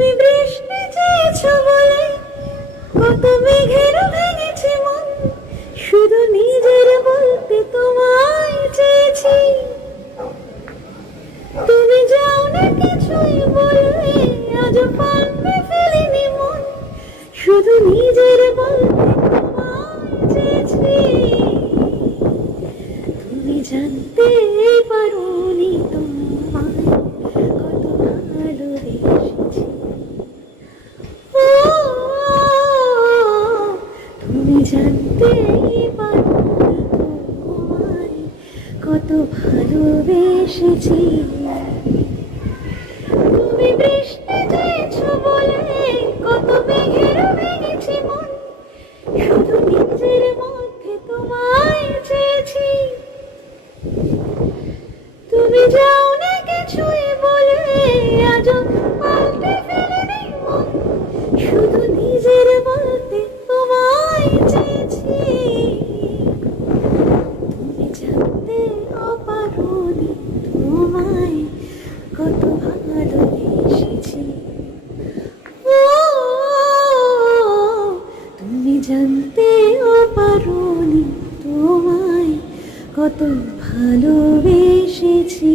তুমি বৃষ্টি চেয়েছো বলে কত মেঘের ভেঙেছে মন, শুধু নিজের বলতে তোমায় চেয়েছি। তুমি যাও না কিছুই বললে, আজ পান্নে ফেলিনি মন, শুধু নিজের বলতে তোমায় চেয়েছি। তুমি জানতে পারোনি তোমায় কত ভালোবেসেছি। ও তুমি জানতে পারোনি তোমায় কত ভালোবেসেছি। তুমি বৃষ্টি চেয়েছো বলে কত মেঘের ভেঙেছি মন, শুধু নিজের মধ্যে তোমায় চেয়েছি। তুমি যাও না কিছুই বলে, আজ পাল্টে ফেলেনি মন, শুধু নিজের বলতে তোমায় চেয়েছি। তুমি জানতে পারোনি তোমায় কত ভালোবেসেছি। ও তুমি জানতে পারোনি তোমায় কত ভালোবেসেছি।